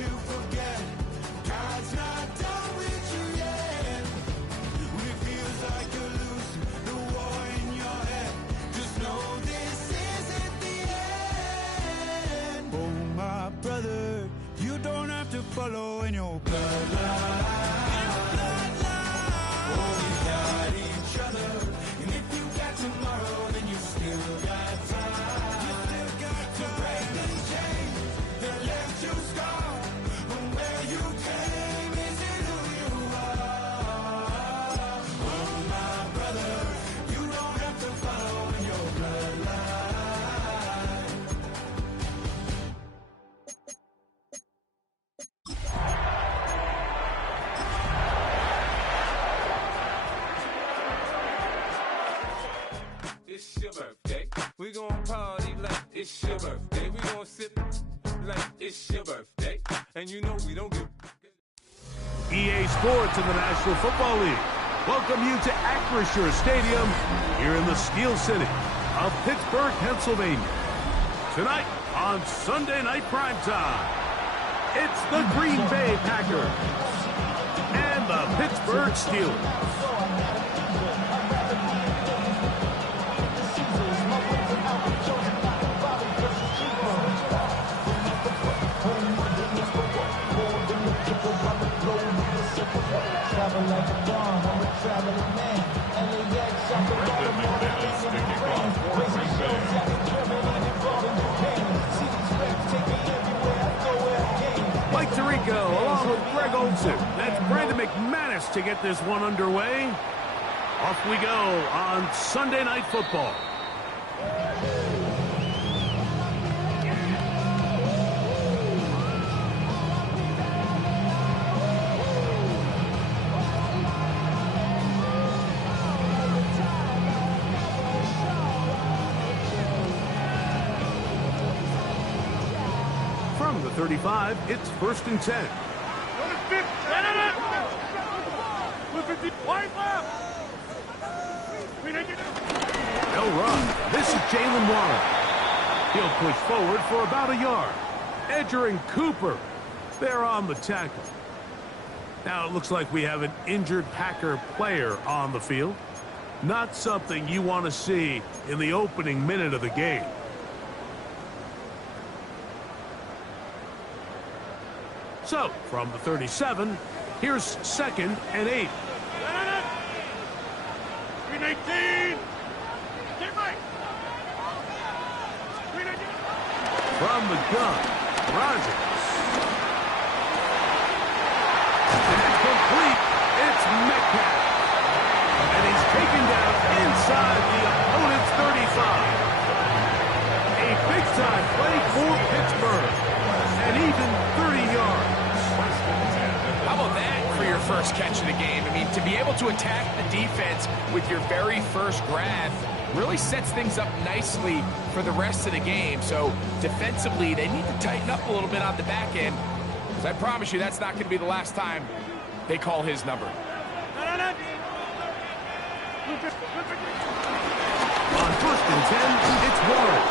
you forget, God's not done with you yet. When it feels like you're losing the war in your head, just know this isn't the end. Oh, my brother, you don't have to follow in your bloodline. Oh, we got each other, and if you got tomorrow, then you still got time. You still got to break the chains that left you scarred. From where you came isn't who you are. Oh, my brother, you don't have to follow in your bloodline. It's your birthday. We gon' party like it's your birthday. We gon' sip like it's your birthday. And you know we don't give. EA Sports in the National Football League welcome you to Acrisure Stadium here in the Steel City of Pittsburgh, Pennsylvania. Tonight on Sunday Night Primetime, it's the Green Bay Packers and the Pittsburgh Steelers. Mike Tirico along with Greg Olson. That's Brandon McManus to get this one underway. Off we go on Sunday Night Football. From the 35, it's 1st and 10. No run. This is Jalen Warren. He'll push forward for about a yard. Edger and Cooper, they're on the tackle. Now it looks like we have an injured Packer player on the field. Not something you want to see in the opening minute of the game. So, from the 37, here's 2nd and 8. Green 18! From the gun, Rogers. That's complete. It's Metcalf. And he's taken down inside the opponent's 35. A big-time play for Pittsburgh. And even 30 yards. How about that for your first catch of the game? I mean, to be able to attack the defense with your very first grab really sets things up nicely for the rest of the game. So defensively, they need to tighten up a little bit on the back end, because I promise you that's not going to be the last time they call his number. On 1st and 10, it's Warren.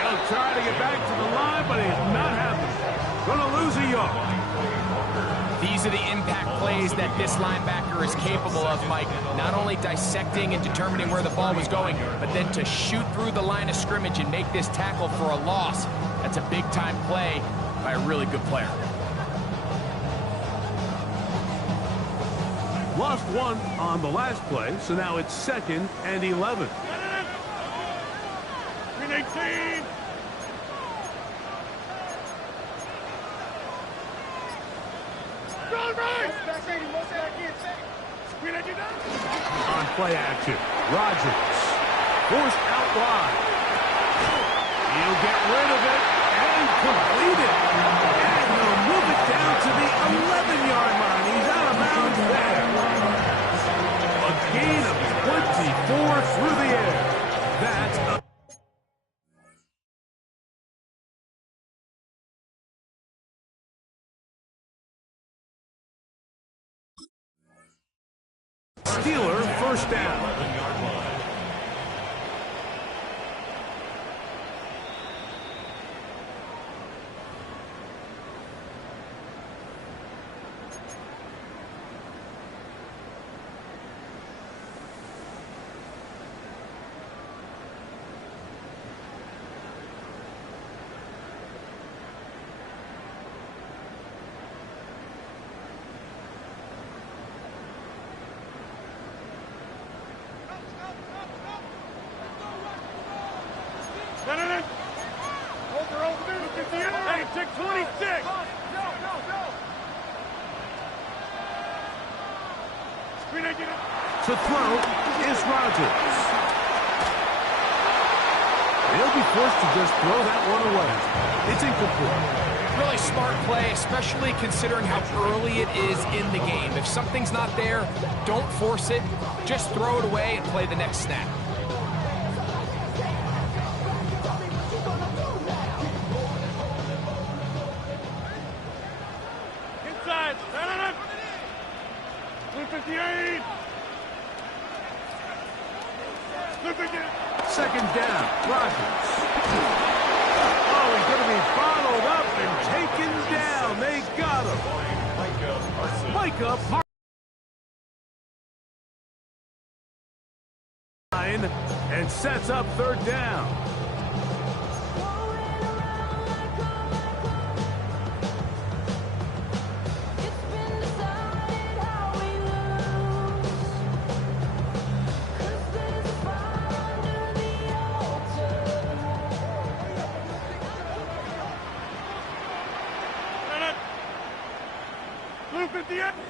He'll try to get back to the line, but he's not happening. Gonna lose a yard. These are the impact plays that this linebacker is capable of, Mike. Not only dissecting and determining where the ball was going, but then to shoot through the line of scrimmage and make this tackle for a loss. That's a big-time play by a really good player. Lost one on the last play, so now it's 2nd and 11. Green 18! On play action, Rogers. Forced out wide. He'll get rid of it and complete it. And he'll move it down to the 11-yard line. He's out of bounds there. A gain of 24 through the air. That's a Steeler first down. Hey, check 26. To throw is Rodgers. They'll be forced to just throw that one away. It's incomplete. Really smart play, especially considering how early it is in the game. If something's not there, don't force it. Just throw it away and play the next snap. Inside. 258. Second down, Rodgers. Oh, he's going to be bottled up and taken down. They got him. Micah Parsons. And sets up third down.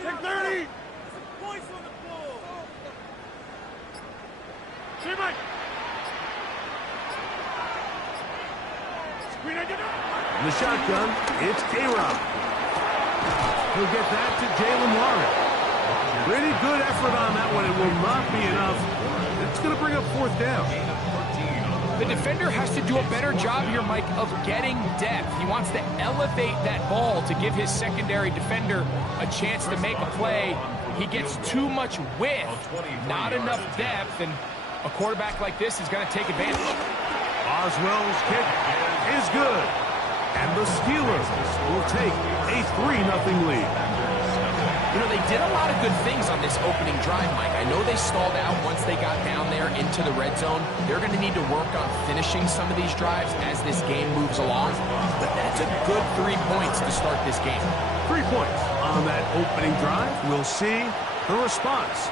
Check 30. In the shotgun, it's A-Rob. He'll get that to Jalen Warren. Pretty good effort on that one. It will not be enough. It's going to bring up fourth down. The defender has to do a better job here, Mike, of getting depth. He wants to elevate that ball to give his secondary defender a chance to make a play. He gets too much width, not enough depth, and a quarterback like this is going to take advantage. Oswell's kick is good. And the Steelers will take a 3-0 lead. You know, they did a lot of good things on this opening drive, Mike. I know they stalled out once they got down there into the red zone. They're going to need to work on finishing some of these drives as this game moves along. But that's a good 3 points to start this game. 3 points on that opening drive. We'll see the response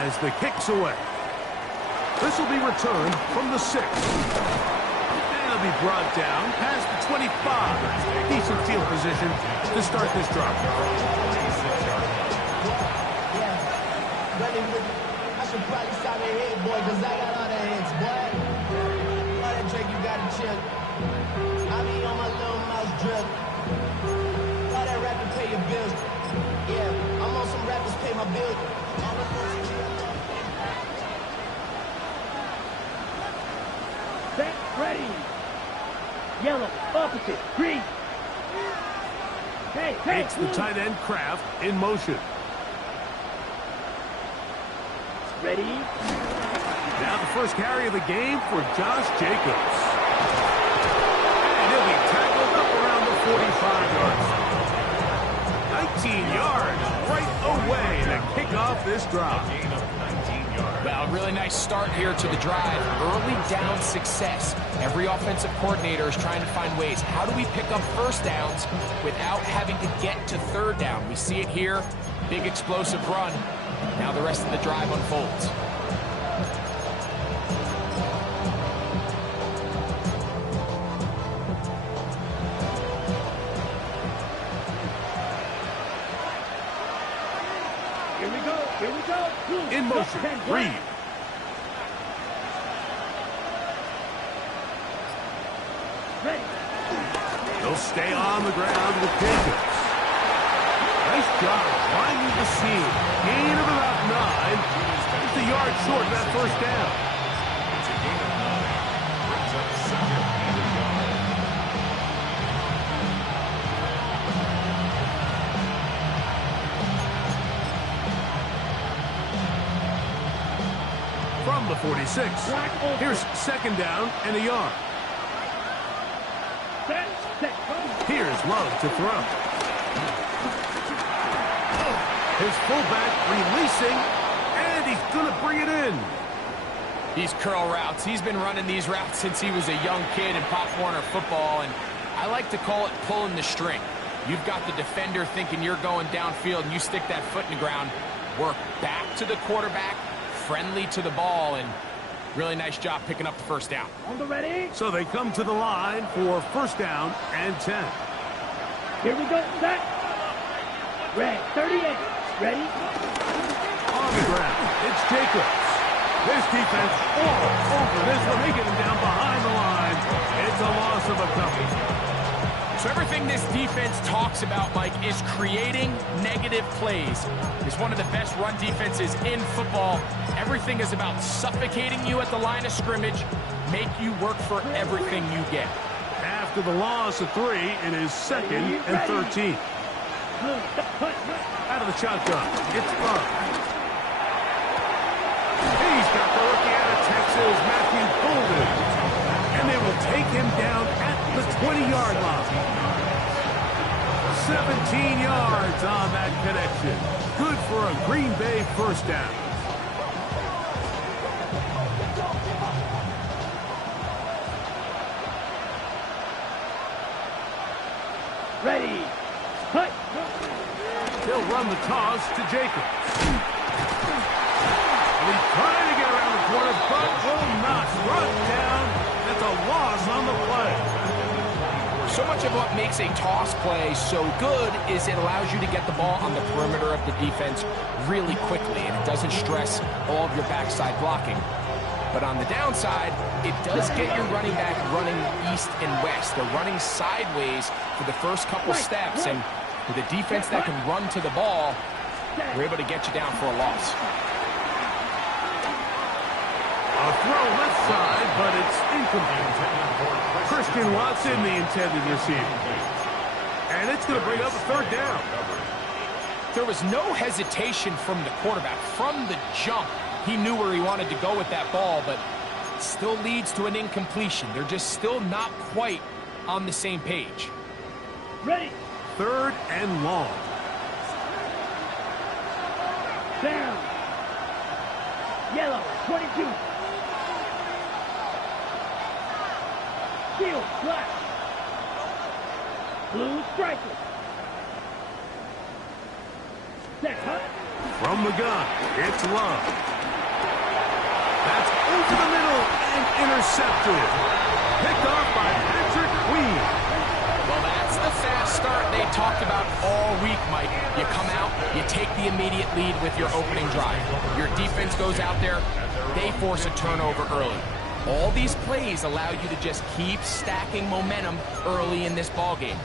as the kick's away. This will be returned from the 6. It'll be brought down past the 25. Decent field position to start this drive. I should probably stop your head, boy, because I got all the hits, boy. All that Drake, you got to chill. I be on my little mouse drip. All that rap to pay your bills. Yeah, I'm on some rappers pay my bills. Set, ready. Yellow, opposite, green. Hey, It's the tight end Kraft in motion. Ready. Now the first carry of the game for Josh Jacobs. And he'll be tackled up around the 45-yard line. 19 yards right away to kick off this drive. Well, really nice start here to the drive. Early down success. Every offensive coordinator is trying to find ways. How do we pick up first downs without having to get to third down? We see it here. Big explosive run. Now the rest of the drive unfolds. Here we go, here we go. In motion, Reed. Ready. He'll stay on the ground with Jacobs. Nice job finding the seam. Gain of about 9. Just a yard short of that first down. It's a gain of 9. Brings up second and a yard. From the 46. Here's second down and a yard. Here's Love to throw. His fullback releasing, and he's going to bring it in. These curl routes, he's been running these routes since he was a young kid in Pop Warner football, and I like to call it pulling the string. You've got the defender thinking you're going downfield, and you stick that foot in the ground, work back to the quarterback, friendly to the ball, and Really nice job picking up the first down. On the ready. So they come to the line for first down and 10. Here we go. Set. Red. 38. Ready. On the ground, it's Jacobs. This defense all over this one. They get him down behind the line. It's a loss of a couple. So everything this defense talks about, Mike, is creating negative plays. It's one of the best run defenses in football. Everything is about suffocating you at the line of scrimmage, make you work for everything you get. After the loss of 3, it is 2nd and 13. Out of the shotgun, it's up. He's got the rookie out of Texas, Matthew Golden. And they will take him down at the 20-yard line. 17 yards on that connection. Good for a Green Bay first down. Ready. Cut. He'll run the toss to Jacobs. And he's trying to get around the corner, but will not. Brought down. That's a loss on the play. So much of what makes a toss play so good is it allows you to get the ball on the perimeter of the defense really quickly, and it doesn't stress all of your backside blocking. But on the downside, it does get your running back running east and west. They're running sideways for the first couple steps, and with a defense that can run to the ball, we're able to get you down for a loss. A throw left side, but it's incomplete. Christian Watson, the intended receiver. And it's going to bring up a third down. There was no hesitation from the quarterback. From the jump, he knew where he wanted to go with that ball, but it still leads to an incompletion. They're just still not quite on the same page. Ready. 3rd and long. Down. Yellow. 22. Field. Black. Blue. Striker. Set. Huh? From the gun, it's Love. That's over the middle and intercepted. Picked off by Patrick Queen. Well, that's the fast start they talked about all week, Mike. You come out, you take the immediate lead with your opening drive. Your defense goes out there, they force a turnover early. All these plays allow you to just keep stacking momentum early in this ballgame.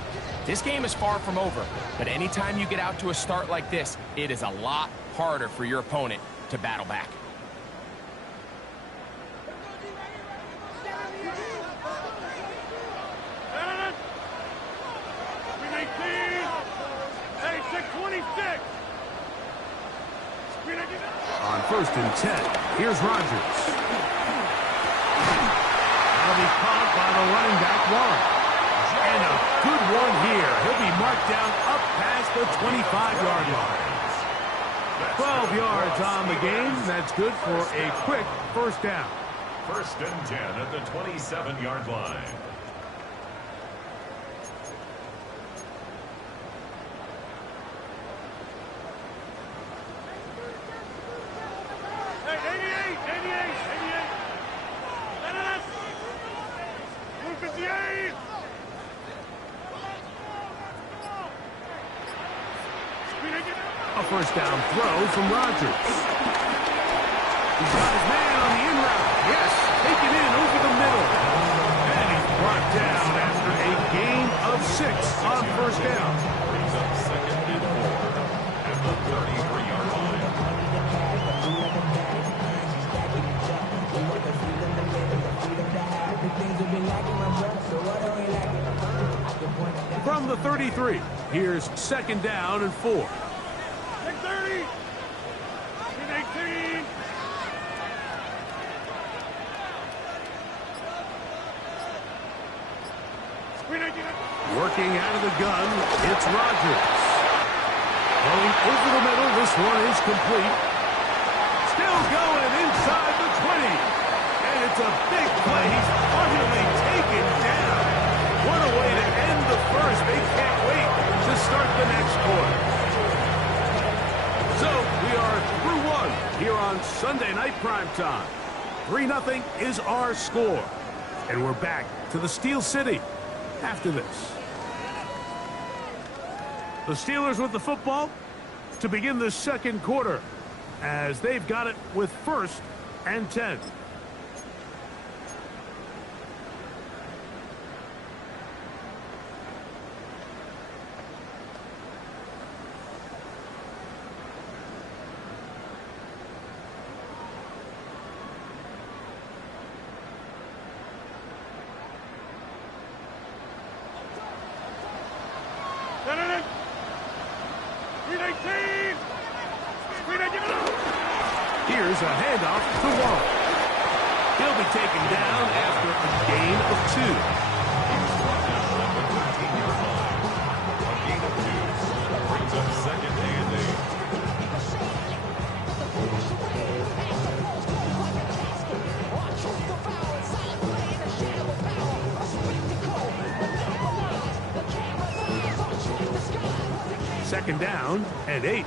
This game is far from over, but anytime you get out to a start like this, it is a lot harder for your opponent to battle back. Hey, 626. On 1st and 10, here's Rodgers. That'll be caught by the running back, Warren. And a good one here. He'll be marked down up past the 25-yard line. 12 yards on the game. That's good for a quick first down. 1st and 10 at the 27-yard line. Hey, 88. Dennis. Blue 58. A first down throw from Rodgers. He's got his man on the in route. Yes, taken in over the middle. And he's brought down after a gain of 6 on first down. Brings up 2nd and 4 at the 33-yard line. From the 33, here's 2nd down and 4. 630. 18. Working out of the gun, it's Rodgers. Going over the middle, this one is complete. Still going inside the 20. And it's a big play. He's finally taken down. What a way to end the first. They can't wait to start the next quarter. So we are through one here on Sunday Night Primetime. 3-0 is our score. And we're back to the Steel City after this. The Steelers with the football to begin the second quarter as they've got it with 1st and 10. Here's a handoff to Warren. He'll be taken down after a gain of 2. He's brought down at the 13-yard line. A gain of 2 brings up 2nd and 8. Second down and 8.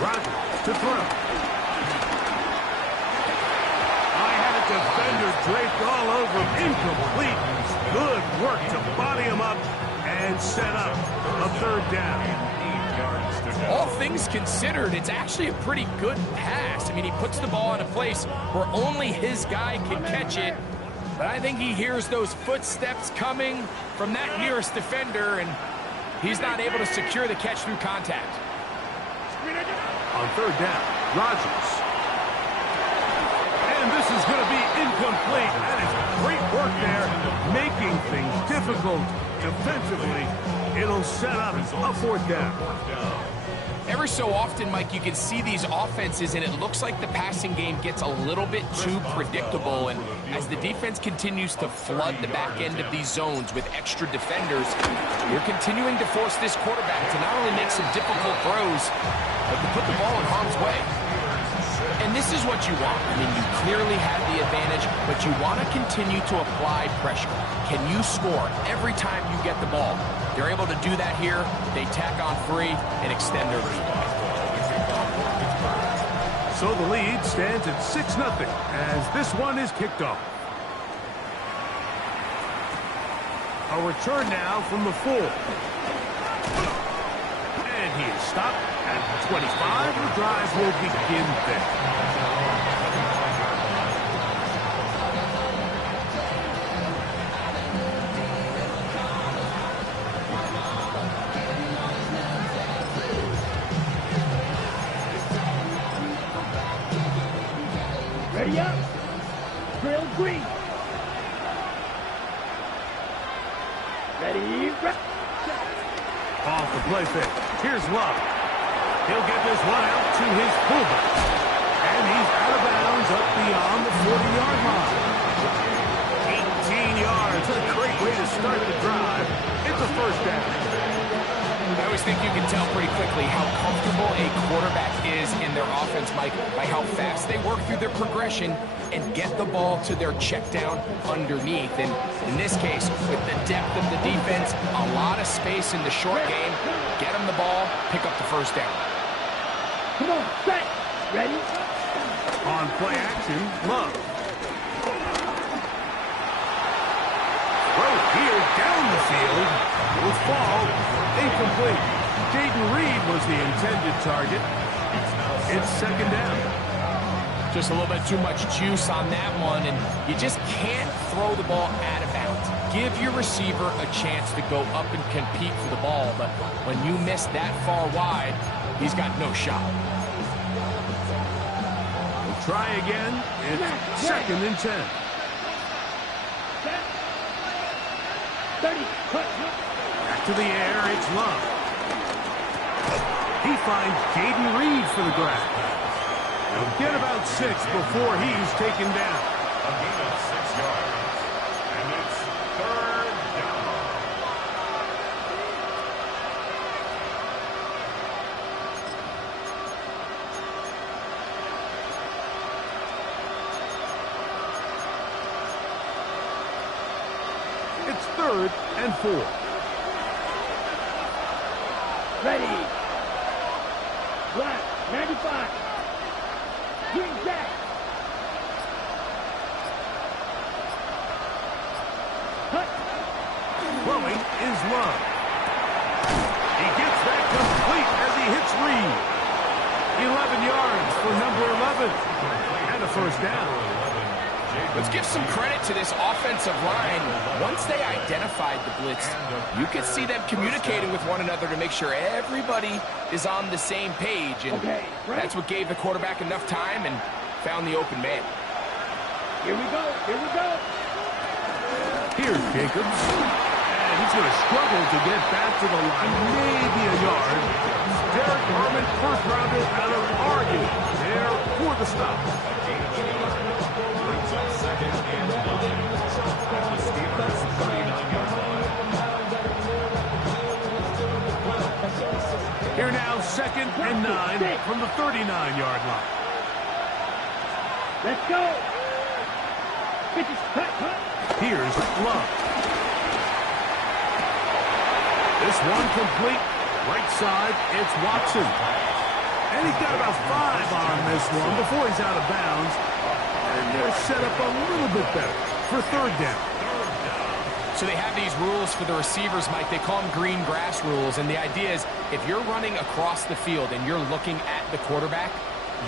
Rodgers to throw. I had a defender draped all over him. Incomplete. Good work to body him up and set up a 3rd down. 8 yards to go. All things considered, it's actually a pretty good pass. I mean, he puts the ball in a place where only his guy can catch it. But I think he hears those footsteps coming from that nearest defender, and he's not able to secure the catch through contact. On 3rd down, Rodgers. And this is going to be incomplete. That is great work there, making things difficult defensively. It'll set up a 4th down. Every so often, Mike, you can see these offenses, and it looks like the passing game gets a little bit too predictable. And as the defense continues to flood the back end of these zones with extra defenders, you're continuing to force this quarterback to not only make some difficult throws, but to put the ball in harm's way. And this is what you want. I mean, you clearly have the advantage, but you want to continue to apply pressure. Can you score every time you get the ball? They're able to do that here. They tack on 3 and extend their lead. So the lead stands at 6-0 as this one is kicked off. A return now from the 4. And he is stopped at the 25. The drive will begin there. Ready up. Drill green. Ready, Off the play fake. Here's Love. He'll get this one out to his fullback. And he's out of bounds up beyond the 40-yard line. 18 yards. A great way to start the drive. It's a 1st down. I always think you can tell pretty quickly how comfortable a quarterback is in their offense, Mike, by how fast they work through their progression and get the ball to their check down underneath. And in this case, with the depth of the defense, a lot of space in the short game, get them the ball, pick up the 1st down. Come on, set. Ready? On play action, Love. Throw here down the field. Will fall. Incomplete. Jaden Reed was the intended target. It's 2nd down. Just a little bit too much juice on that one, and you just can't throw the ball out of bounds. Give your receiver a chance to go up and compete for the ball, but when you miss that far wide, he's got no shot. We'll try again. It's 2nd and 10. 30. Back to the air, it's Love. He finds Jaden Reed for the grab. He'll get about 6 before he's taken down. A gain of 6 yards. And it's 3rd down. It's 3rd and 4. Ready. Black, 95. Green jack. Cut. Throwing is Love. He gets that complete as he hits Reed. 11 yards for number 11. And a first down. Let's give some credit to this offensive line. Once they identified the blitz, you could see them communicating with one another to make sure everybody is on the same page. And that's what gave the quarterback enough time and found the open man. Here we go. Here we go. Here's Jacobs. And he's going to struggle to get back to the line. Maybe a yard. Derek Harmon, first rounder out of Oregon. There for the stop. Brings up second and 9 at the Steelers' 39-yard line. Here now, second and 9 from the 39-yard line. Let's go. Pitches, cut. Here's Love. This one complete. Right side, it's Watson. And he's got about 5 on this one before he's out of bounds. And they're set up a little bit better for third down. So they have these rules for the receivers, Mike. They call them green grass rules. And the idea is if you're running across the field and you're looking at the quarterback,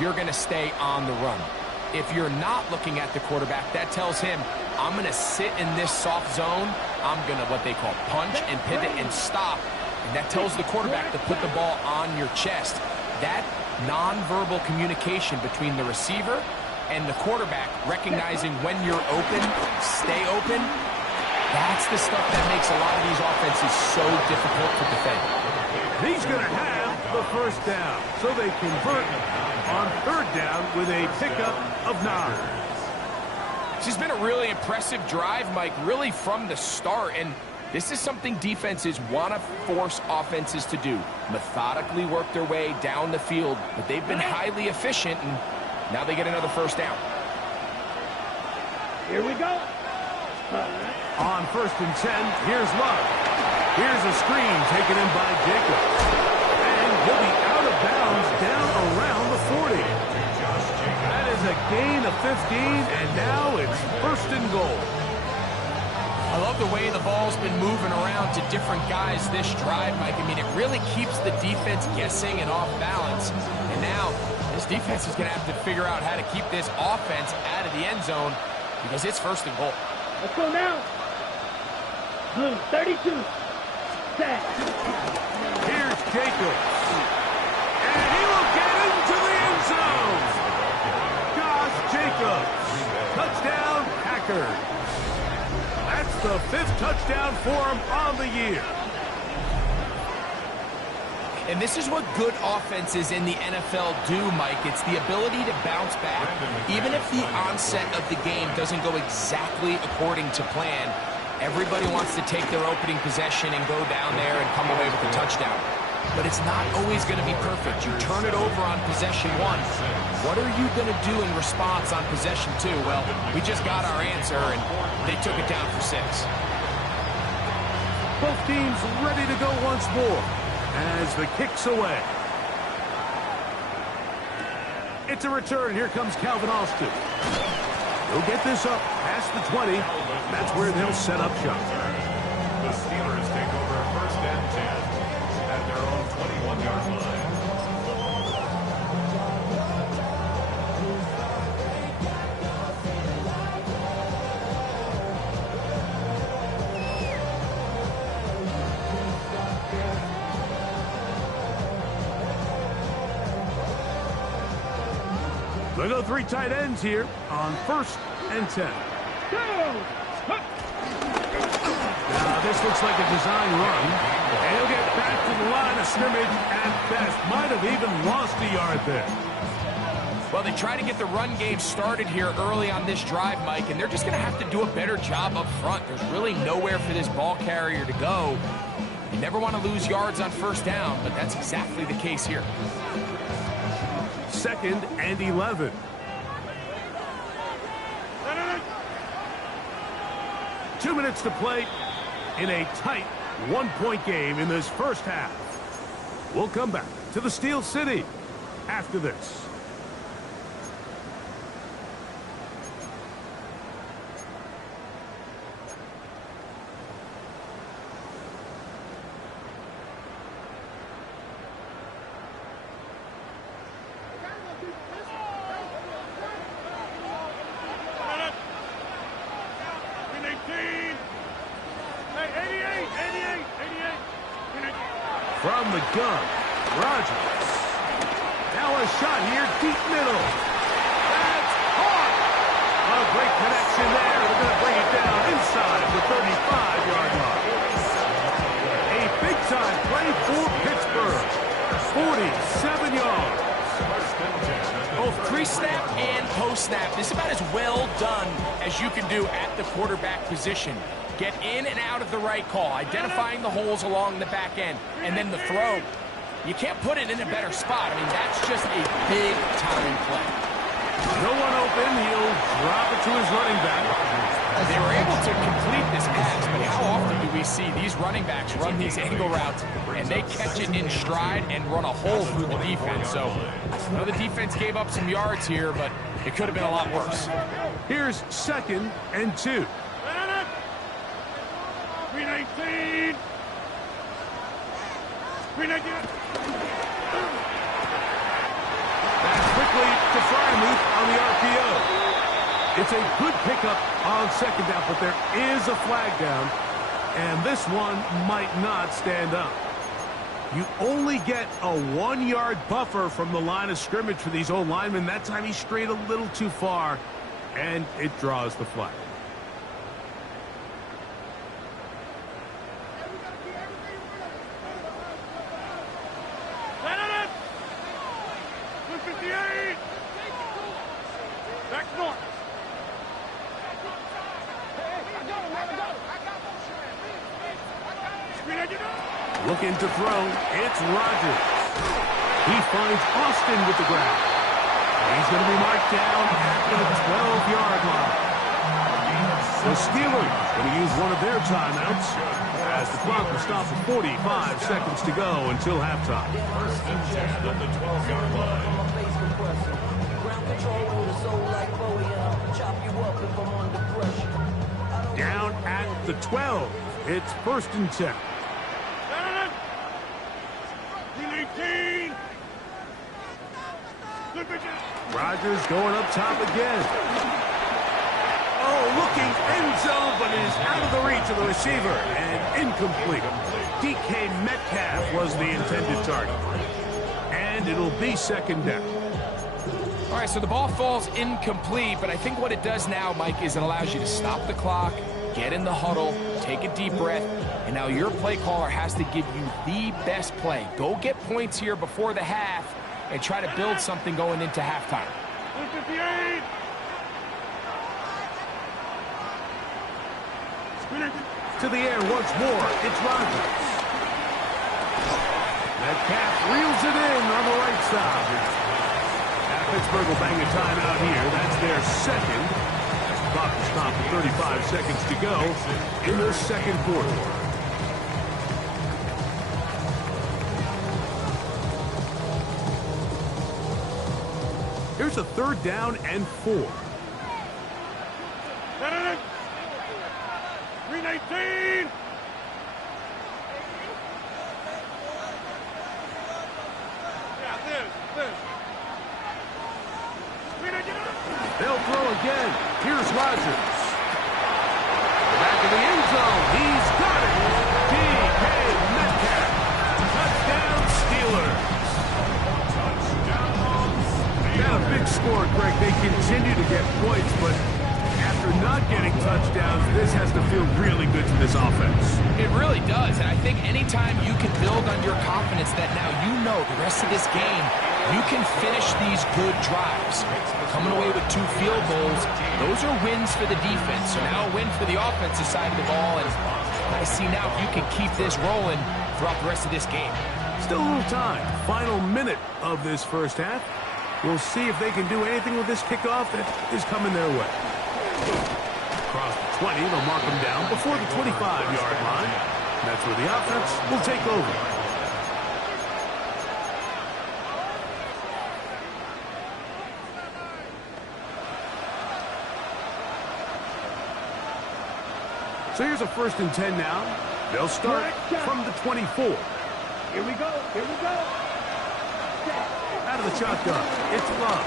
you're going to stay on the run. If you're not looking at the quarterback, that tells him, I'm going to sit in this soft zone. I'm going to what they call punch and pivot and stop. And that tells the quarterback to put the ball on your chest. That nonverbal communication between the receiver and the quarterback, recognizing when you're open, stay open, that's the stuff that makes a lot of these offenses so difficult to defend. He's going to have the first down. So they convert on third down with a pickup of 9. This has been a really impressive drive, Mike, really from the start. And this is something defenses want to force offenses to do. Methodically work their way down the field, but they've been highly efficient, and now they get another first down. Here we go. On first and 10, here's Love. Here's a screen taken in by Jacobs. And he'll be out of bounds down around the 40. That is a gain of 15, and now it's first and goal. I love the way the ball's been moving around to different guys this drive, Mike. I mean, it really keeps the defense guessing and off balance. And now this defense is going to have to figure out how to keep this offense out of the end zone because it's first and goal. Let's go now. Blue, 32. Set. Here's Jacobs. And he will get into the end zone. Josh Jacobs. Touchdown, Packers. That's the 5th touchdown for him on the year. And this is what good offenses in the NFL do, Mike. It's the ability to bounce back. Even if the onset of the game doesn't go exactly according to plan, everybody wants to take their opening possession and go down there and come away with a touchdown. But it's not always going to be perfect. You turn it over on possession 1. What are you going to do in response on possession 2? Well, we just got our answer, and they took it down for 6. Both teams ready to go once more as the kick's away. It's a return. Here comes Calvin Austin. He'll get this up past the 20. That's where they'll set up shop. The Steelers take over first and 10 at their own 21-yard line. They go 3 tight ends here on first and 10. Now this looks like a design run. And he'll get back to the line of scrimmage at best. Might have even lost a yard there. Well, they try to get the run game started here early on this drive, Mike, and they're just going to have to do a better job up front. There's really nowhere for this ball carrier to go. You never want to lose yards on first down, but that's exactly the case here. 2nd and 11. Two minutes to play in a tight 1-point game in this first half. We'll come back to the Steel City after this. From the gun, Rogers. Now a shot here, deep middle. That's hard. A great connection there. They're going to bring it down inside the 35-yard line. A big-time play for Pittsburgh. 47 yards. Both pre-snap and post-snap. This is about as well done as you can do at the quarterback position. Get in and out of the right call, identifying the holes along the back end, and then the throw. You can't put it in a better spot. I mean, that's just a big-time play. No one open. He'll drop it to his running back. They were able to complete this pass, but how often do we see these running backs run these angle routes, and they catch it in stride and run a hole through the defense? So I know the defense gave up some yards here, but it could have been a lot worse. Here's 2nd and 2. 319. 319. That's quickly to Frymuth on the RPO. It's a good pickup on 2nd down, but there is a flag down, and this one might not stand up. You only get a 1-yard buffer from the line of scrimmage for these old linemen. That time he strayed a little too far, and it draws the flag. Looking to throw, it's Rogers. He finds Austin with the grab. He's going to be marked down at the 12-yard line. The Steelers going to use one of their timeouts as the clock will stop at 45 seconds to go until halftime. 1st and 10 at the 12-yard line. Down at the 12. It's 1st and 10. 319. Rodgers going up top again. Oh, looking end zone, but it is out of the reach of the receiver and incomplete. DK Metcalf was the intended target. And it'll be 2nd down. All right, so the ball falls incomplete, but I think what it does now, Mike, is it allows you to stop the clock, get in the huddle, take a deep breath, and now your play caller has to give you the best play. Go get points here before the half and try to build something going into halftime. 158. To the air once more, it's Rodgers. Metcalf reels it in on the right side. Pittsburgh will bang a timeout here. That's their 2nd. As the clock will stop with 35 seconds to go in the 2nd quarter. Here's a 3rd down and 4. 319. They'll throw again. Here's Rodgers. Back in the end zone. He's got it. DK Metcalf. Touchdown Steelers. Not a big score, Greg. They continue to get points, but after not getting touchdowns, this has to feel really good to this offense. It really does, and I think anytime you can build on your confidence that now you know the rest of this game, you can finish these good drives. Coming away with 2 field goals, those are wins for the defense. So now a win for the offensive side of the ball, and I see now if you can keep this rolling throughout the rest of this game. Still a little time. Final minute of this first half. We'll see if they can do anything with this kickoff that is coming their way. Across the 20, they'll mark them down before the 25-yard line. That's where the offense will take over. So here's a 1st and 10 now. They'll start from the 24. Here we go. Here we go. Set. Out of the shotgun, it's Love.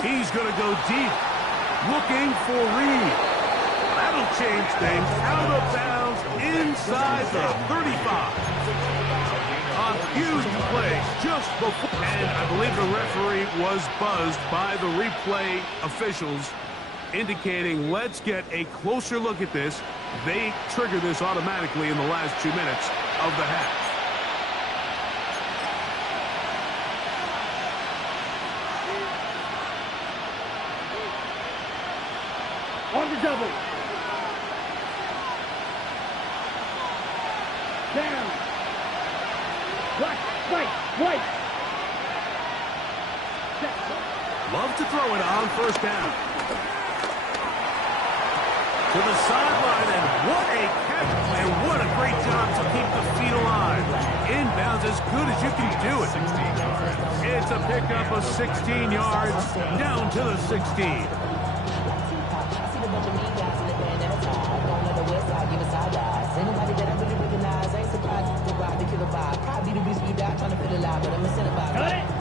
He's going to go deep, looking for Reed. That'll change things. Out of bounds, inside the 35. A huge play just before. And I believe the referee was buzzed by the replay officials, indicating let's get a closer look at this. They trigger this automatically in the last 2 minutes of the half. On the double. Down. White. Love to throw it on 1st down. To the sideline, and what a catch, and what a great job to keep the feet alive. Inbounds as good as you can do it. It's a pickup of 16 yards, down to the 16.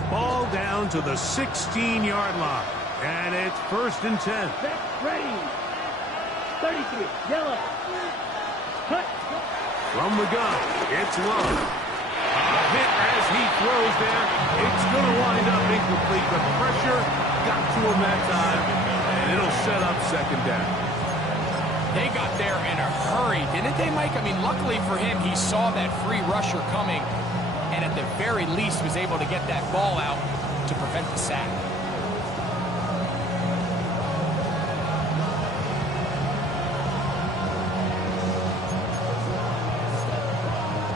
Ball down to the 16-yard line, and it's 1st and 10. Set. Ready. 33. Yellow. Cut. From the gun, it's Love. A hit as he throws there. It's going to wind up incomplete. The pressure got to him that time, and it'll set up 2nd down. They got there in a hurry, didn't they, Mike? I mean, luckily for him, he saw that free rusher coming, and at the very least was able to get that ball out to prevent the sack.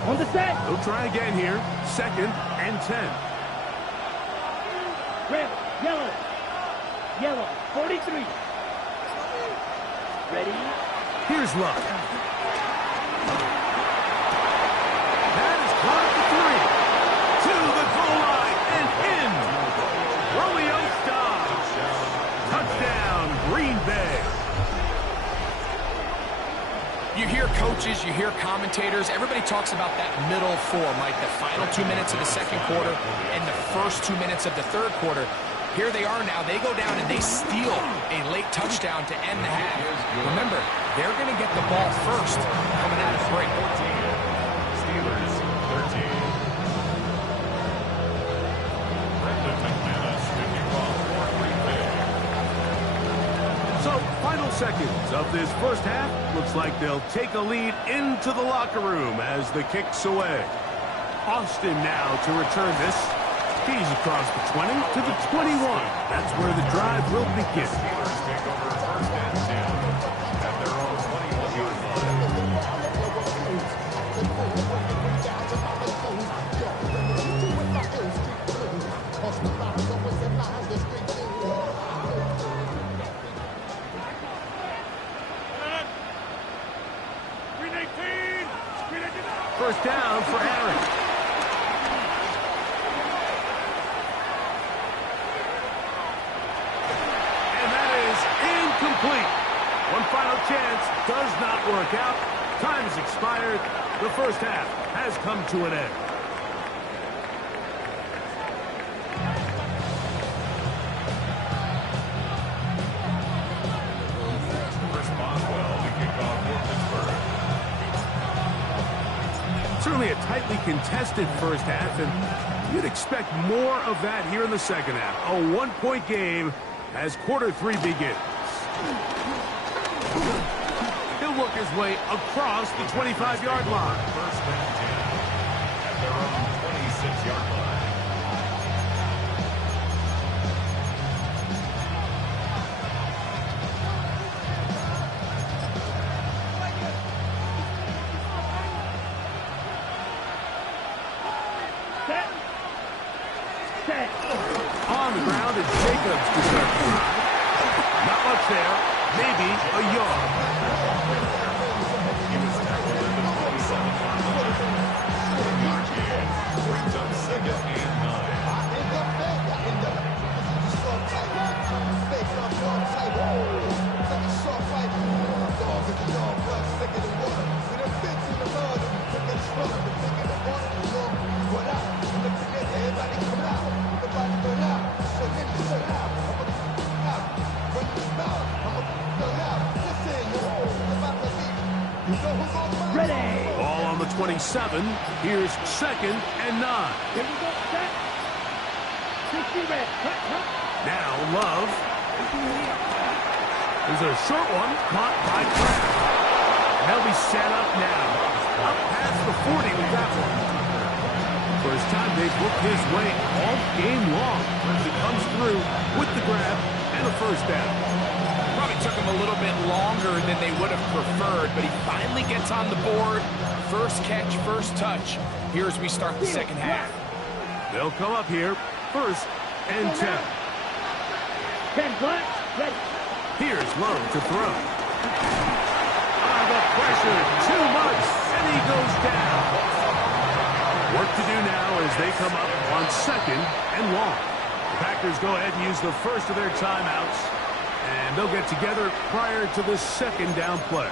On the set. They'll try again here. 2nd and 10. Red. Yellow. 43. Ready. Here's Love. That is caught at the 3. To the goal line and in. Romeo stops. Touchdown, Green Bay. You hear coaches, you hear commentators, everybody talks about that middle 4, Mike, the final 2 minutes of the 2nd quarter and the first 2 minutes of the 3rd quarter. Here they are now. They go down and they steal a late touchdown to end the half. Remember, they're going to get the ball first coming out of the break. Steelers 13. Brendan McManus kicking off for Green Bay. So, final seconds of this 1st half. Looks like they'll take a lead into the locker room as the kick's away. Austin now to return this. He's across the 20 to the 21. That's where the drive will begin. Steelers take over 1st and 10 at their own 21-yard line. 1st down for Aaron. Complete. One final chance does not work out. Time has expired. The 1st half has come to an end. Chris Boswell to kick off for Pittsburgh. Certainly a tightly contested 1st half, and you'd expect more of that here in the 2nd half. A 1-point game as quarter 3 begins. He'll work his way across the 25-yard line. 1st and 10 at their own 26-yard line. Set. On the ground is Jacobs to start the drive. Not much there. Maybe a yard. He was tackled at the 27-yard line. 1-yard gain brings up 2nd and 9. 27. Here's 2nd and 9. Here we go, set. 60 red. Cut. Now Love. There's a short one caught by Kraft. They'll be set up now. Up past the 40 with that one. First time they've looked his way all game long as he comes through with the grab and a first down. Probably took him a little bit longer than they would have preferred, but he finally gets on the board. First catch, first touch. Here as we start the second half. They'll come up here, 1st and 10. 10 black. Ready. Here's Lowe to throw. The pressure, too much, and he goes down. Work to do now as they come up on 2nd and long. The Packers go ahead and use the first of their timeouts, and they'll get together prior to the 2nd down play.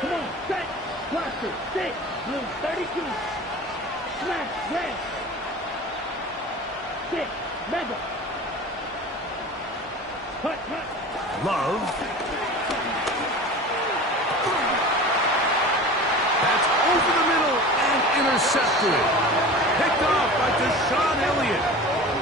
Come on, set. Blaster, 6. Blue, 32. Smash, red. 6. Mega. Cut. Love. That's over the middle and intercepted. Picked off by Deshaun Elliott.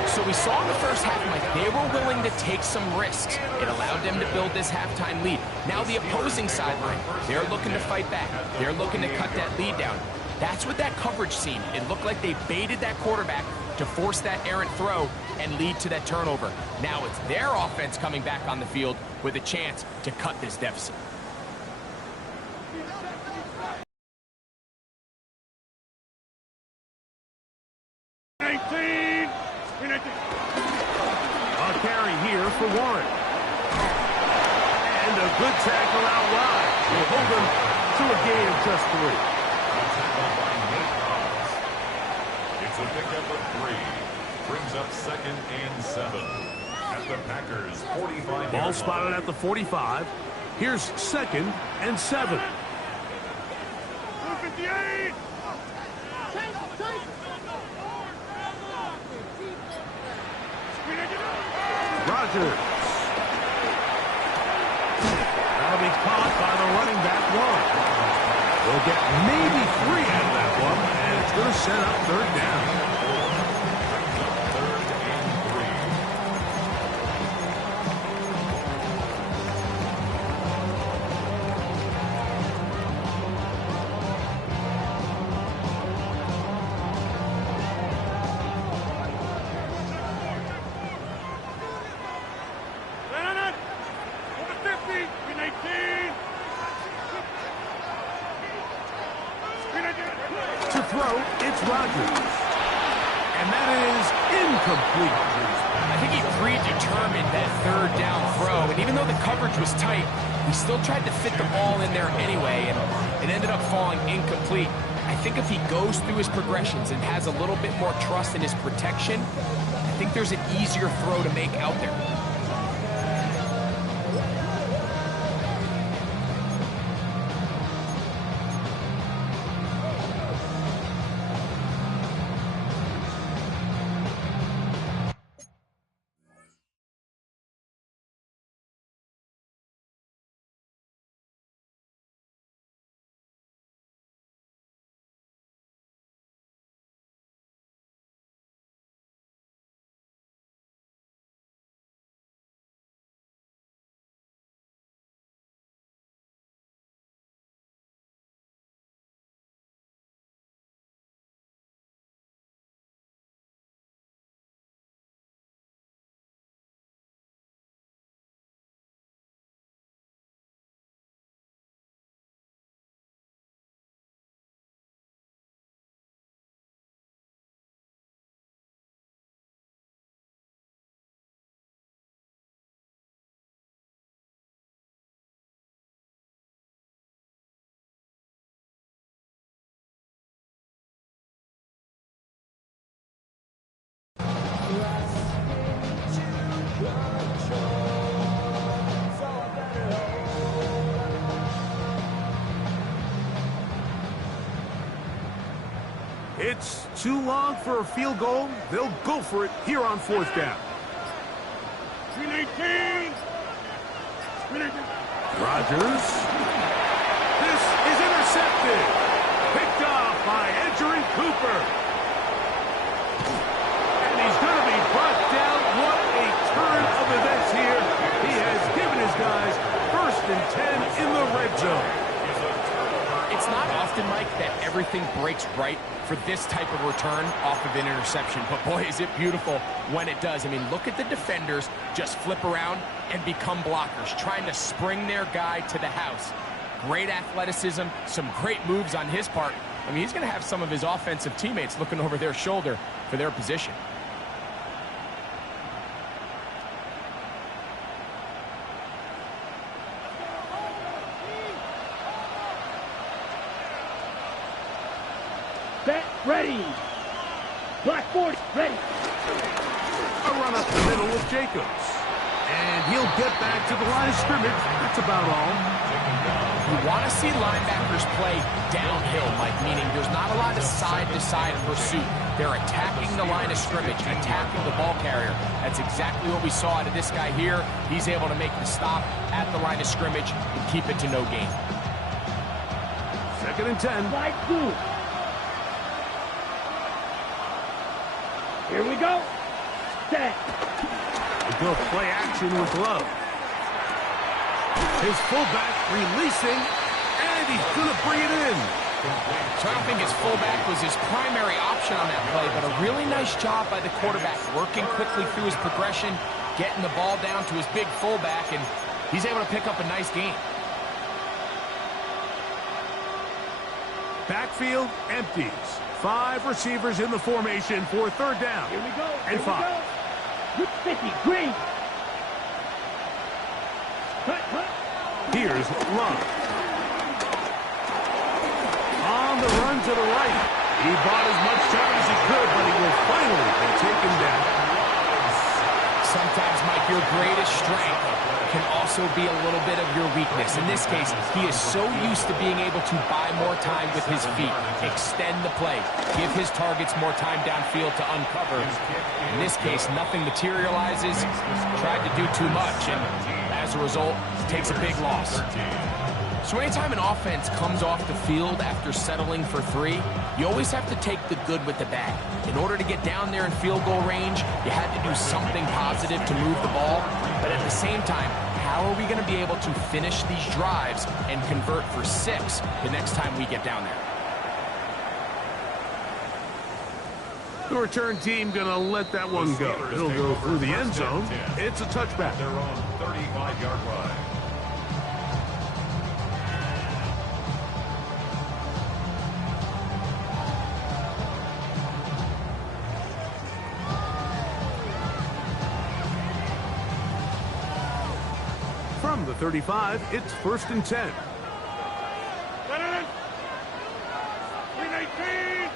So we saw in the first half, Mike, they were willing to take some risks. It allowed them to build this halftime lead. Now the opposing sideline, they're looking to fight back. They're looking to cut that lead down. That's what that coverage seemed. It looked like they baited that quarterback to force that errant throw and lead to that turnover. Now it's their offense coming back on the field with a chance to cut this deficit. A carry here for Warren. And a good tackle out wide. Will hold him to a gain of just 3. A tackle by Nate Hobbs. It's a pickup of 3. Brings up 2nd and 7. At the Packers' 45. Ball spotted at the 45. Here's 2nd and 7. 58. Rodgers. That'll be caught by the running back one. They'll get maybe 3 out of that one, and it's going to set up 3rd down. Brings up 3rd and 3. To throw, it's Rodgers. And that is incomplete. I think he predetermined that 3rd down throw, and even though the coverage was tight, he still tried to fit the ball in there anyway, and it ended up falling incomplete. I think if he goes through his progressions and has a little bit more trust in his protection, I think there's an easier throw to make out there. It's too long for a field goal. They'll go for it here on 4th down. 319. Rodgers. This is intercepted. Picked off by Edgerrin Cooper. And he's going to be brought down. What a turn of events here. He has given his guys 1st and 10 in the red zone. It's not often, Mike, that everything breaks right for this type of return off of an interception. But boy, is it beautiful when it does. I mean, look at the defenders just flip around and become blockers, trying to spring their guy to the house. Great athleticism, some great moves on his part. I mean, he's going to have some of his offensive teammates looking over their shoulder for their position. Set, ready. Black 40, ready. A run up the middle with Jacobs. And he'll get back to the line of scrimmage. That's about all. You want to see linebackers play downhill, Mike, meaning there's not a lot of side-to-side pursuit. They're attacking the line of scrimmage, attacking the ball carrier. That's exactly what we saw out of this guy here. He's able to make the stop at the line of scrimmage and keep it to no gain. 2nd and 10. Slide 2. Here we go. Set. They go play action with Love. His fullback releasing, and he's going to bring it in. So I don't think his fullback was his primary option on that play, but a really nice job by the quarterback, working quickly through his progression, getting the ball down to his big fullback, and he's able to pick up a nice gain. Backfield empties. 5 receivers in the formation for 3rd down. Here we go. And 5. Good 50, green. Cut, cut. Here's Love. On the run to the right. He bought as much time as he could, but he will finally be taken down. Sometimes, Mike, your greatest strength can also be a little bit of your weakness. In this case, he is so used to being able to buy more time with his feet, extend the play, give his targets more time downfield to uncover. In this case, nothing materializes, tried to do too much, and as a result, takes a big loss. So anytime an offense comes off the field after settling for 3, you always have to take the good with the bad. In order to get down there in field goal range, you had to do something positive to move the ball. But at the same time, how are we going to be able to finish these drives and convert for 6 the next time we get down there? The return team going to let that one go. It'll go through the end zone. It's a touchback. They're on 35-yard line. From the 35, it's 1st and 10. 319.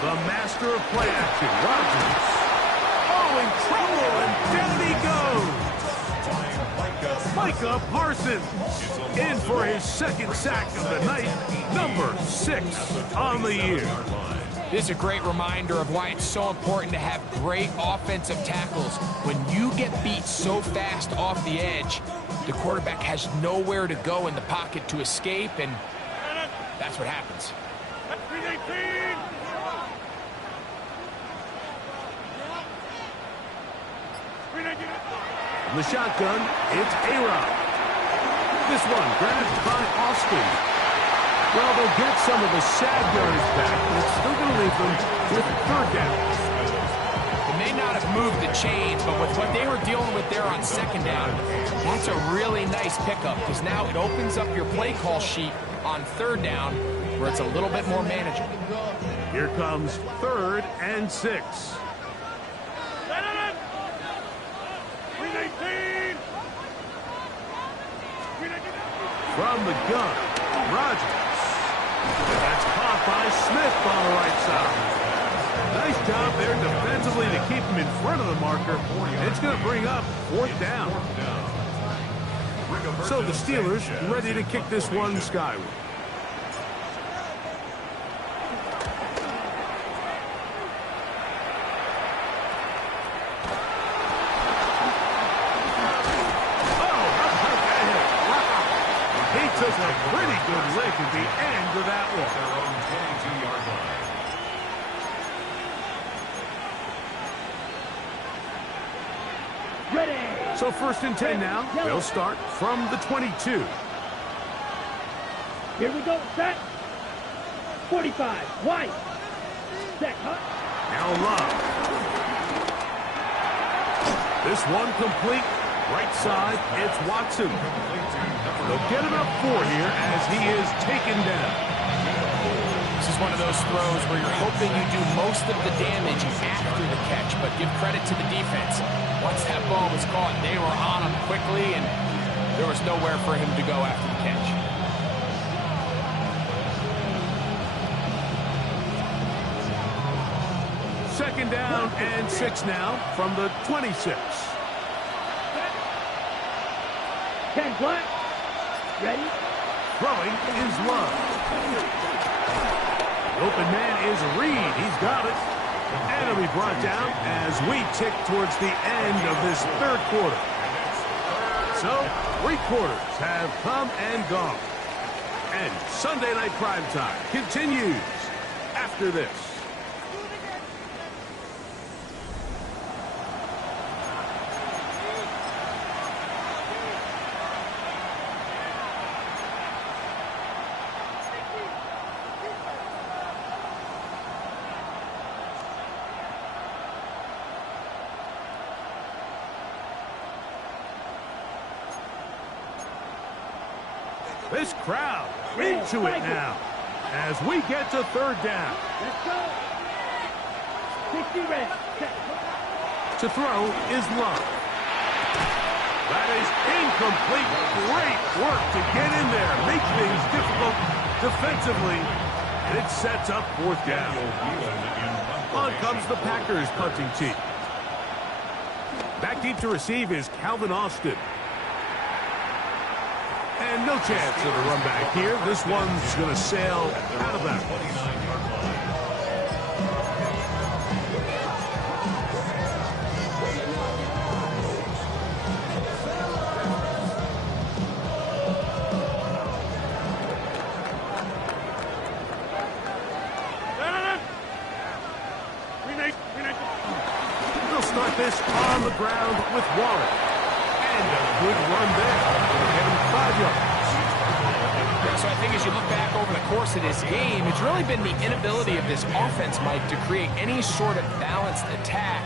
The master of play action, Rodgers. Oh, in trouble, and down he goes. Micah Parsons in for his 2nd sack of the night, number 6 on the year. This is a great reminder of why it's so important to have great offensive tackles. When you get beat so fast off the edge, the quarterback has nowhere to go in the pocket to escape, and that's what happens. 319. From the shotgun, it's A-Rod. This one grabbed by Austin. Well, they'll get some of the sad yards back, but it's still going to leave them with 3rd down. They may not have moved the chains, but with what they were dealing with there on 2nd down, that's a really nice pickup, because now it opens up your play call sheet on 3rd down, where it's a little bit more manageable. Here comes 3rd and 6. 319. From the gun, Rodgers. That's caught by Smith on the right side. Nice job there defensively to keep him in front of the marker. It's going to bring up 4th down. So the Steelers ready to kick this one skyward. a pretty good lick at the end of that one. Their own 22-yard line. Ready. So 1st and 10 now. They'll start from the 22. Here we go. Set. 45. White. Set. Hut. Now Love. This one complete. Right side, it's Watson. They'll get him up 4 here as he is taken down. This is one of those throws where you're hoping you do most of the damage after the catch, but give credit to the defense. Once that ball was caught, they were on him quickly, and there was nowhere for him to go after the catch. Second down and 6 now from the 26. 10 black. Ready. Throwing is Love. The open man is Reed. He's got it. And he'll be brought down as we tick towards the end of this 3rd quarter. So, 3 quarters have come and gone. And Sunday Night Primetime continues after this. This crowd into it now as we get to 3rd down. Let's go. 60 red. Set. To throw is Love. That is incomplete. Great work to get in there, make things difficult defensively, and it sets up 4th down. On comes the Packers punting team. Back deep to receive is Calvin Austin. And no chance of a run back here. This one's going to sail out of bounds. 29-yard line. They'll start this on the ground with Waller. And a good run there. They'll get him 5 yards. Yeah, so I think as you look back over the course of this game, it's really been the inability of this offense, Mike, to create any sort of balanced attack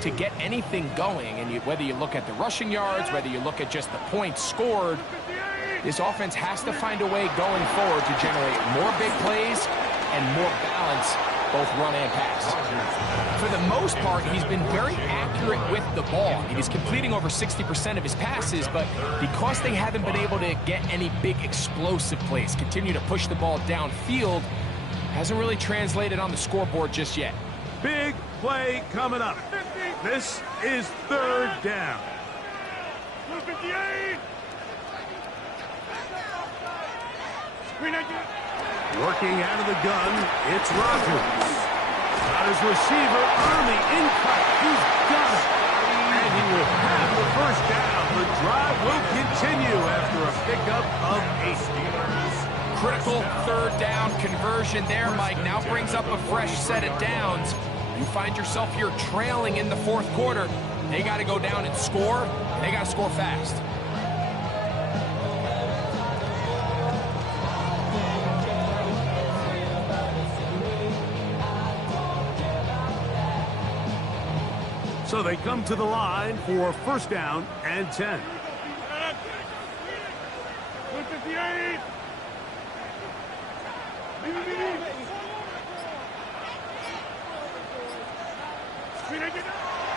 to get anything going. And whether you look at the rushing yards, whether you look at just the points scored, this offense has to find a way going forward to generate more big plays and more balance, both run and pass. For the most part, he's been very accurate with the ball. He's completing over 60% of his passes, but because they haven't been able to get any big explosive plays, continue to push the ball downfield, hasn't really translated on the scoreboard just yet. Big play coming up. This is 3rd down. 58. Working out of the gun, it's Rogers. Got his receiver on the in-cut. He's got it. And he will have the 1st down. The drive will continue after a pickup of 8. Critical 3rd down conversion there, Mike. Now brings up a fresh set of downs. You find yourself here trailing in the 4th quarter. They got to go down and score, and they got to score fast. So they come to the line for 1st down and 10. 158.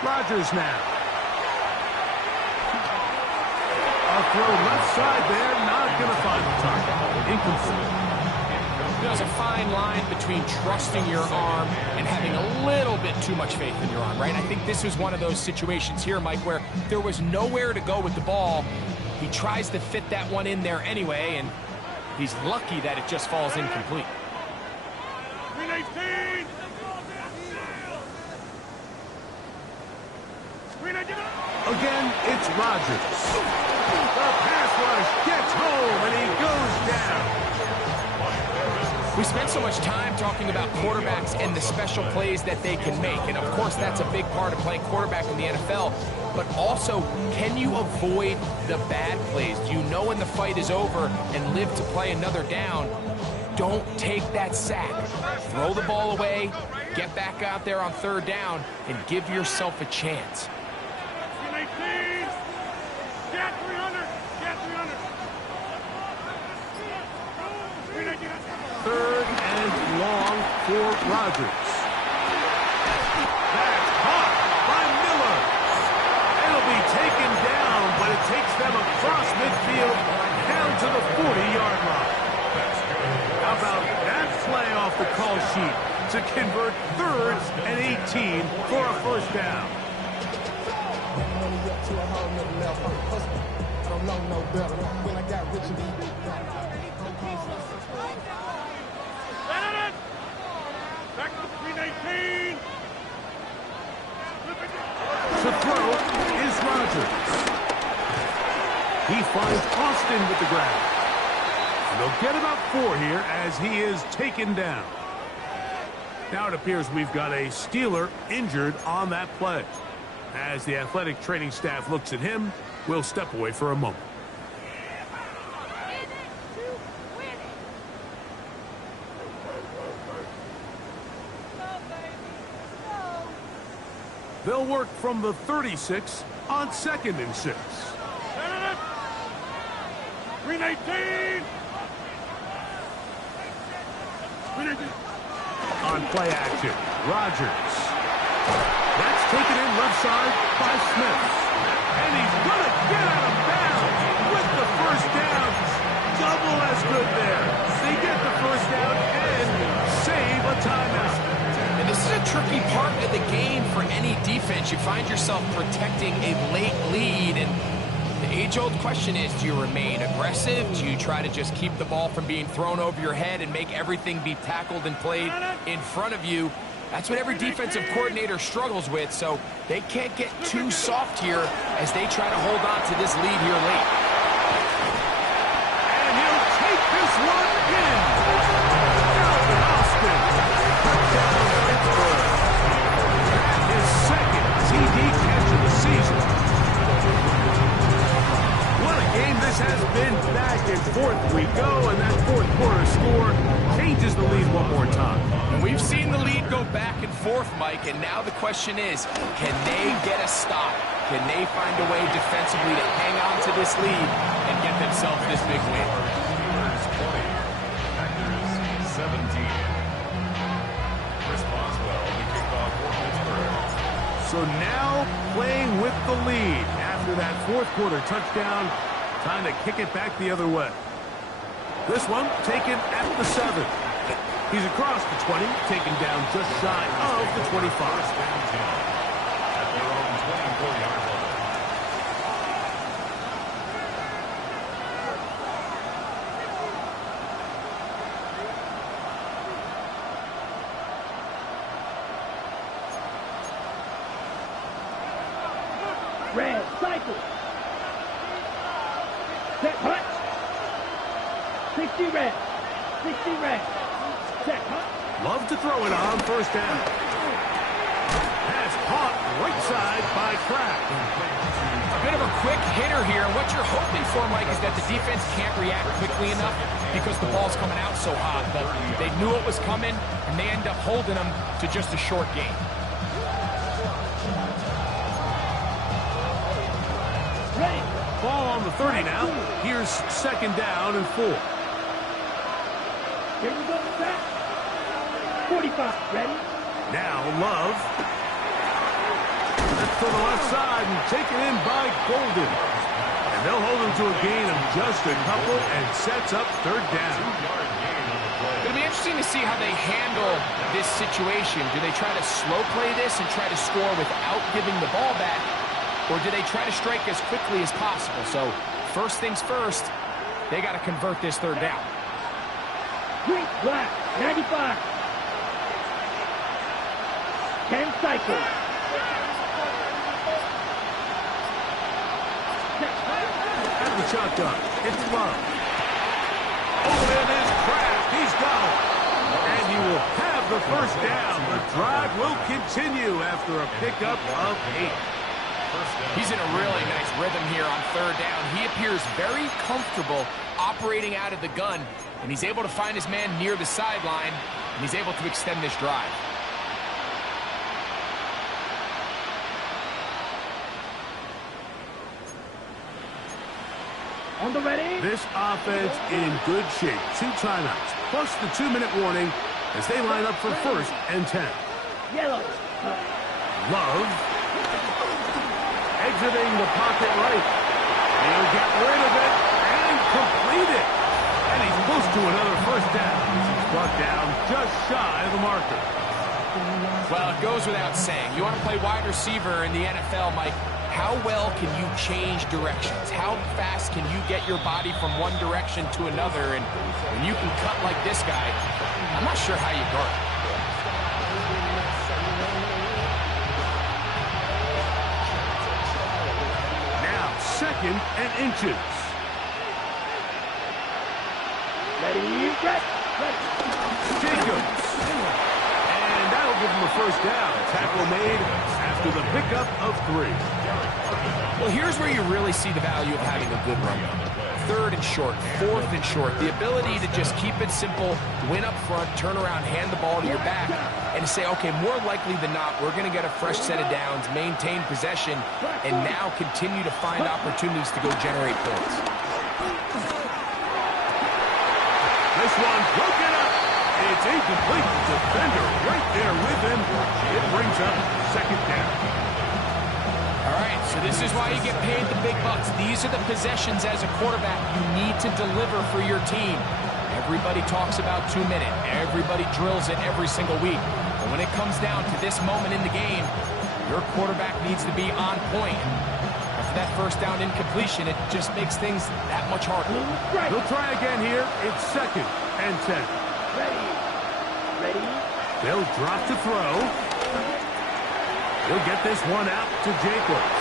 Rodgers now. A throw left side there, not going to find the target. Incomplete. There's a fine line between trusting your arm and having a little bit too much faith in your arm, right? I think this was one of those situations here, Mike, where there was nowhere to go with the ball. He tries to fit that one in there anyway, and he's lucky that it just falls incomplete. 319. Again, it's Rodgers. The pass rush, gets home, and he goes down. We spent so much time talking about quarterbacks and the special plays that they can make. And, of course, that's a big part of playing quarterback in the NFL. But also, can you avoid the bad plays? Do you know when the fight is over and live to play another down? Don't take that sack. Throw the ball away, get back out there on third down, and give yourself a chance. Get 300. Get 300. Third and long for Rodgers. That's caught by Miller. It'll be taken down, but it takes them across midfield down to the 40-yard line. How about that play off the call sheet to convert 3rd and 18 for a first down? Back to 319. To throw is Rodgers. He finds Austin with the grab. And they'll get about 4 here as he is taken down. Now it appears we've got a Steeler injured on that play. As the athletic training staff looks at him, we'll step away for a moment. They'll work from the 36 on 2nd and 6. 319. On play action, Rodgers. That's taken in left side by Smith. And he's going to get out of bounds with the first down. Double as good there. They get the first down and save a timeout. And this is a tricky part of the game for any defense. You find yourself protecting a late lead, and the age-old question is, do you remain aggressive? Do you try to just keep the ball from being thrown over your head and make everything be tackled and played in front of you? That's what every defensive coordinator struggles with, so they can't get too soft here as they try to hold on to this lead here late. And he'll take this one in. Calvin Austin. Touchdown, Pittsburgh. His 2nd TD catch of the season. What a game this has been. Back and forth we go, and that 4th quarter score changes the lead one more time. And we've seen the lead go back and forth, Mike, and now the question is, can they get a stop? Can they find a way defensively to hang on to this lead and get themselves this big win? Packers 20, Packers 17. Chris Boswell, the kickoff for Pittsburgh. So now playing with the lead after that 4th quarter touchdown, time to kick it back the other way. This one taken at the 7. He's across the 20, taken down just shy of the 25. First down 10 at their own 24-yard line. Red, cycle. Set, hut. 60 red. 60 red. Set, hut. Love to throw it on first down. Pass caught right side by Kraft. A bit of a quick hitter here. What you're hoping for, Mike, is that the defense can't react quickly enough because the ball's coming out so hot. But they knew it was coming, and they end up holding them to just a short game. Ready. Ball on the 30 now. Here's 2nd down and 4. Here we go, set. 45. Ready. Now Love. That's to the left side and taken in by Golden. And they'll hold him to a gain of just a couple and sets up 3rd down. It'll be interesting to see how they handle this situation. Do they try to slow play this and try to score without giving the ball back? Or do they try to strike as quickly as possible? So first things first, they got to convert this 3rd down. Green, black, 95. 10 cycles. At the the shotgun. It's Love. Oh, it is Kraft. He's got it. And he will have the first down. The drive will continue after a pickup of 8. He's in a really nice rhythm here on third down. He appears very comfortable operating out of the gun, and he's able to find his man near the sideline, and he's able to extend this drive. On the ready. This offense in good shape. 2 timeouts, plus the 2-minute warning as they line up for 1st and 10. Yellow. Love. Exiting the pocket right. He'll get rid of it and complete it. And he's close to another first down. He's brought down just shy of the marker. Well, it goes without saying. You want to play wide receiver in the NFL, Mike. How well can you change directions? How fast can you get your body from one direction to another? And when you can cut like this guy, I'm not sure how you guard. Now, 2nd and inches. Ready, red. Jacobs. And that'll give him a first down. Tackle made after the pickup of 3. Well, here's where you really see the value of having a good run. 3rd and short, 4th and short. The ability to just keep it simple, win up front, turn around, hand the ball to your back, and say, okay, more likely than not, we're going to get a fresh set of downs, maintain possession, and now continue to find opportunities to go generate points. This one broken up. It's incomplete. Defender right there with him. It brings up 2nd down. All right, so this is why you get paid the big bucks. These are the possessions as a quarterback you need to deliver for your team. Everybody talks about 2-minute. Everybody drills it every single week. But when it comes down to this moment in the game, your quarterback needs to be on point. And after that first down incompletion, it just makes things that much harder. They'll try again here. It's 2nd and 10. Ready. They'll drop to throw. He'll get this one out to Jacobs.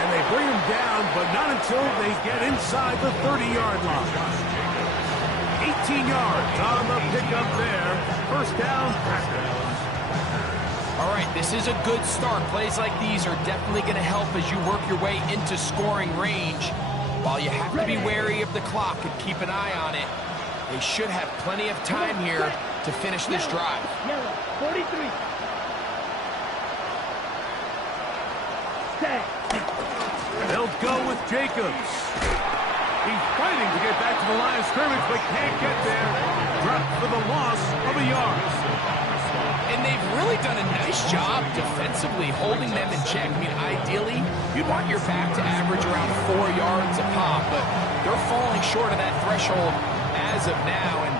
And they bring him down, but not until they get inside the 30-yard line. 18 yards on the pickup there. First down, Packers. All right, this is a good start. Plays like these are definitely going to help as you work your way into scoring range. While you have to be wary of the clock and keep an eye on it, they should have plenty of time here to finish this drive. Yellow. 43. Set. They'll go with Jacobs. He's fighting to get back to the line of scrimmage, but can't get there. Dropped for the loss of a yard. And they've really done a nice job defensively holding them in check. I mean, ideally, you'd want your back to average around 4 yards a pop, but they're falling short of that threshold as of now, and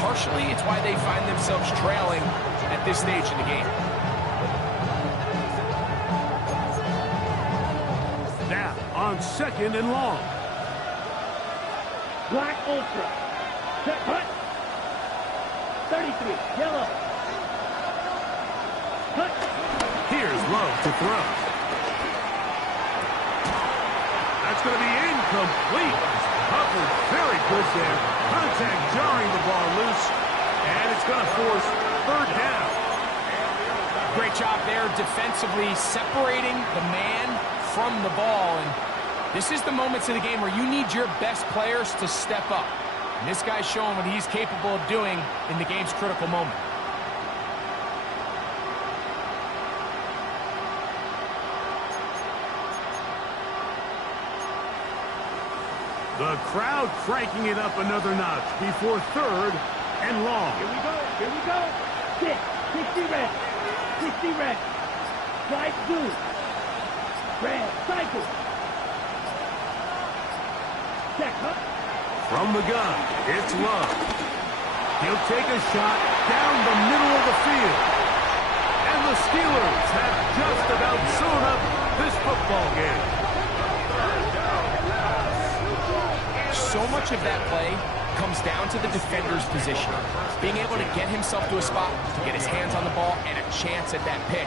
partially it's why they find themselves trailing at this stage in the game. Now, on 2nd and long. Black Ultra. Set cut. 33. Yellow. Cut. Here's Love to throw. That's going to be incomplete. Covered very good there. Contact jarring the ball loose. And it's going to force 3rd down. Great job there defensively, separating the man from the ball. And this is the moments of the game where you need your best players to step up. And this guy's showing what he's capable of doing in the game's critical moment. The crowd cranking it up another notch before 3rd and long. Here we go. Here we go. 60 red. 60 red. Flight blue. Red. Cycle. Check. Huh? From the gun, it's Love. He'll take a shot down the middle of the field. And the Steelers have just about sewn up this football game. So much of that play comes down to the defender's position. Being able to get himself to a spot, to get his hands on the ball, and a chance at that pick.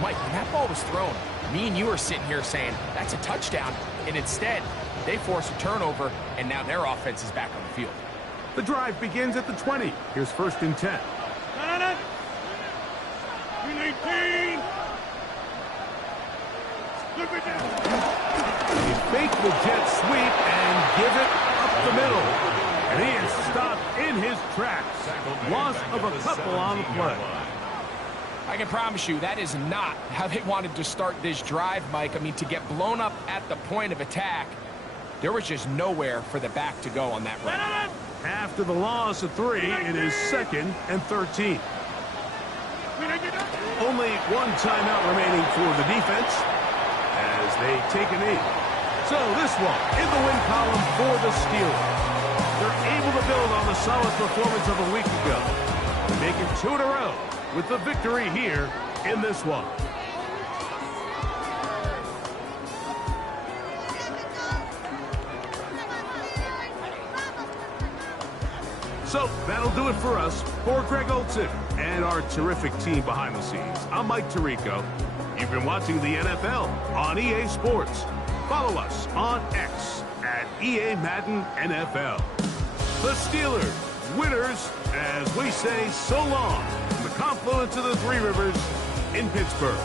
Mike, when that ball was thrown, me and you are sitting here saying, that's a touchdown. And instead, They force a turnover, and now their offense is back on the field. The drive begins at the 20. Here's 1st and 10. 319. Good for that. He faked the jet sweep and give it up the middle. And he is stopped in his tracks. Loss of a couple on the play. I can promise you that is not how they wanted to start this drive, Mike. I mean, to get blown up at the point of attack, there was just nowhere for the back to go on that run. After the loss of 3, it is 2nd and 13. Only one timeout remaining for the defense as they take a knee. So this one in the win column for the Steelers. They're able to build on the solid performance of a week ago. They make it 2 in a row with the victory here in this one. So that'll do it for us. For Greg Olson and our terrific team behind the scenes, I'm Mike Tirico. You've been watching the NFL on EA Sports. Follow us on X at EA Madden NFL. The Steelers, winners, as we say so long from the confluence of the Three Rivers in Pittsburgh.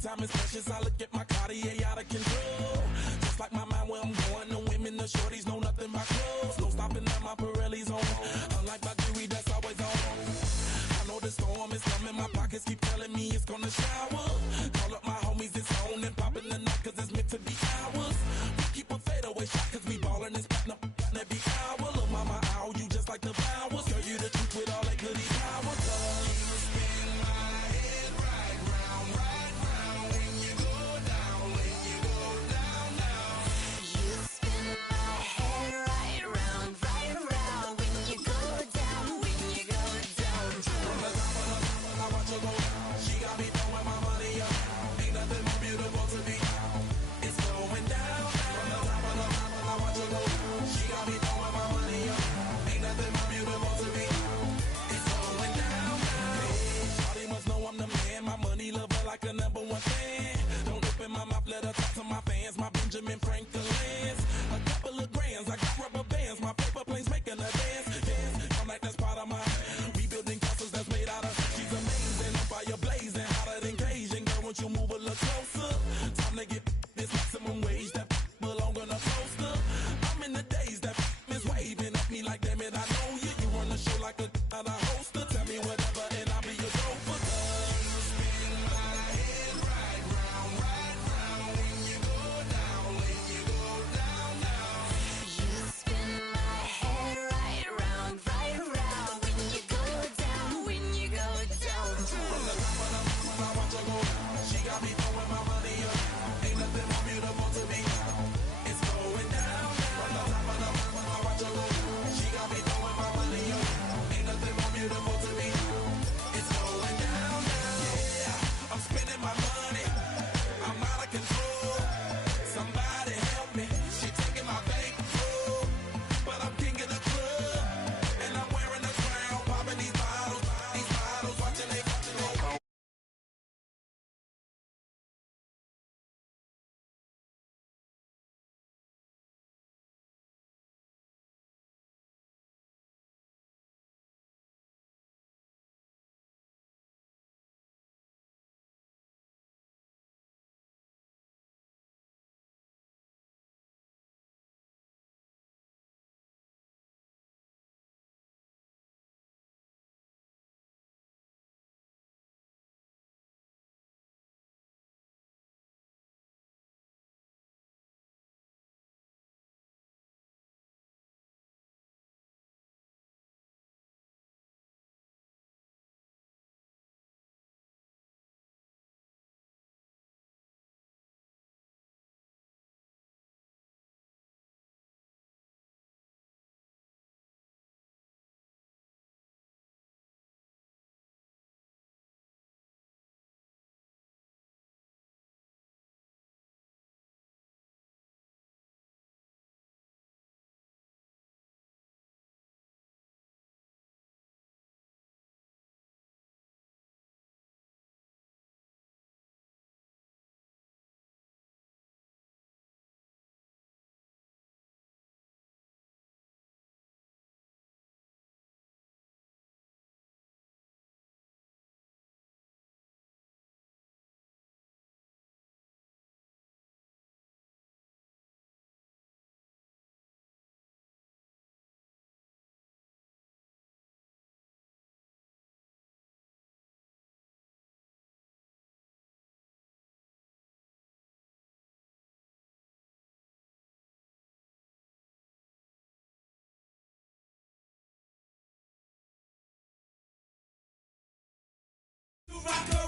Time is precious, I look at my Cartier out of control. Just like my mind where I'm going, the women, the shorties know nothing about clothes. No stopping at my Pirelli's on. Unlike my jewelry that's always on. I know the storm is coming, my pockets keep telling me it's gonna shower. Call up my homies, it's on and popping the night cause it's meant to be ours. We keep a fadeaway shot cause we ballin' and spittin' up every hour. Look mama, ow, you just like the flowers. Girl, you the truth with all that goody powers. You spin my head right round, right round. When you go down, when you go down, down. You spin my head right round, right around. When you go down, when you go down. From the top of the top, I watch her go down. She got me throwing my money up. Ain't nothing more beautiful to be. It's going down. From the top of the top, I watch her go down. She got me throwing my money up. Ain't nothing more beautiful to be. It's going down. Hey, shawty must know I'm the man. My money love her like a number one fan. Don't open my mouth, let her talk to my fans. My Benjamin Franklin's. A couple of grands, I got rubber bands. My paper planes making a dance. Dance, I'm like that's part of my rebuilding. won't you move a little closer? Time to get this maximum wage that belong on a poster. I'm in the days that is waving at me like, damn it, I know you. You run the show like a hoster. Tell me whatever and I'll be your chauffeur. Spin my head right round when you go down, when you go down, down. You spin my head right round when you go down, when you go down. From the top of the mountain, I watch her go down. She got me throwing my money around. Ain't nothing more beautiful to me. It's going down, down. From the top of the mountain, I watch her go down. She got me throwing my money around. Ain't nothing more beautiful to me. It's going down, down. Yeah, I'm spending my money. I'm out of control. Somebody help me. She taking my bankroll, but I'm king of the club, and I'm wearing a crown, popping these bottles, watching they. Rock